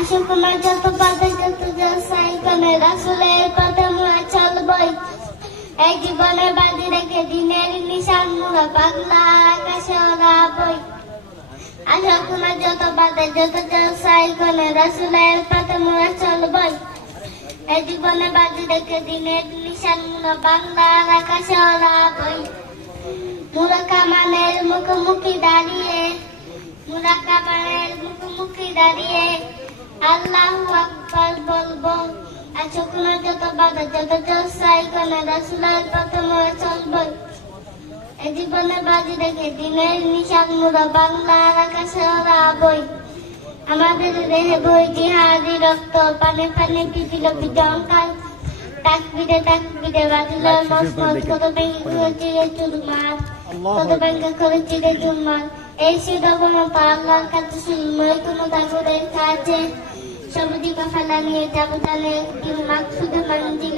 আসুক আমার যত পথে যত জলসাই কোনে রাসূলের পথে মোরা চলবই। এই জীবনে বাজি রেখে দিনের নিশান মোরা বাংলার আকাশে ওড়াবই। আসুক আমার যত পথে যত জলসাই কোনে রাসূলের পথে মোরা চলবই। এই জীবনে বাজি রেখে দিনের নিশান মোরা বাংলার আকাশে ওড়াবই। মোরা কামানের মুখোমুখি দাঁড়িয়ে, মোরা কামানের মুখোমুখি দাঁড়িয়ে আল্লাহু আকবার বলবো। আসুক না যত বাধা যত জলসাই কোনে রাসূলের পথে মোরা চলবই। এই জীবনে বাজি রেখে দিনের নিশান মোরা বাংলার আকাশে ওড়াবই। আমাদের দেহে বই জিহাদি রক্ত, পানে পানে পিপিল বিজঙ্কাল, তাকবীরে তাকবীরে বাজিল মসমস, কত ভেঙে চিরে চুরমার, কত ভেঙে করে চিরে চুরমার। এই শিরোপণত আল্লাহর কাছে শুনবই কোনো দাগুরের কাছে, সবুজি ফেলা নিয়ে যাবো জানে দিন মাকসুদে মঞ্জিল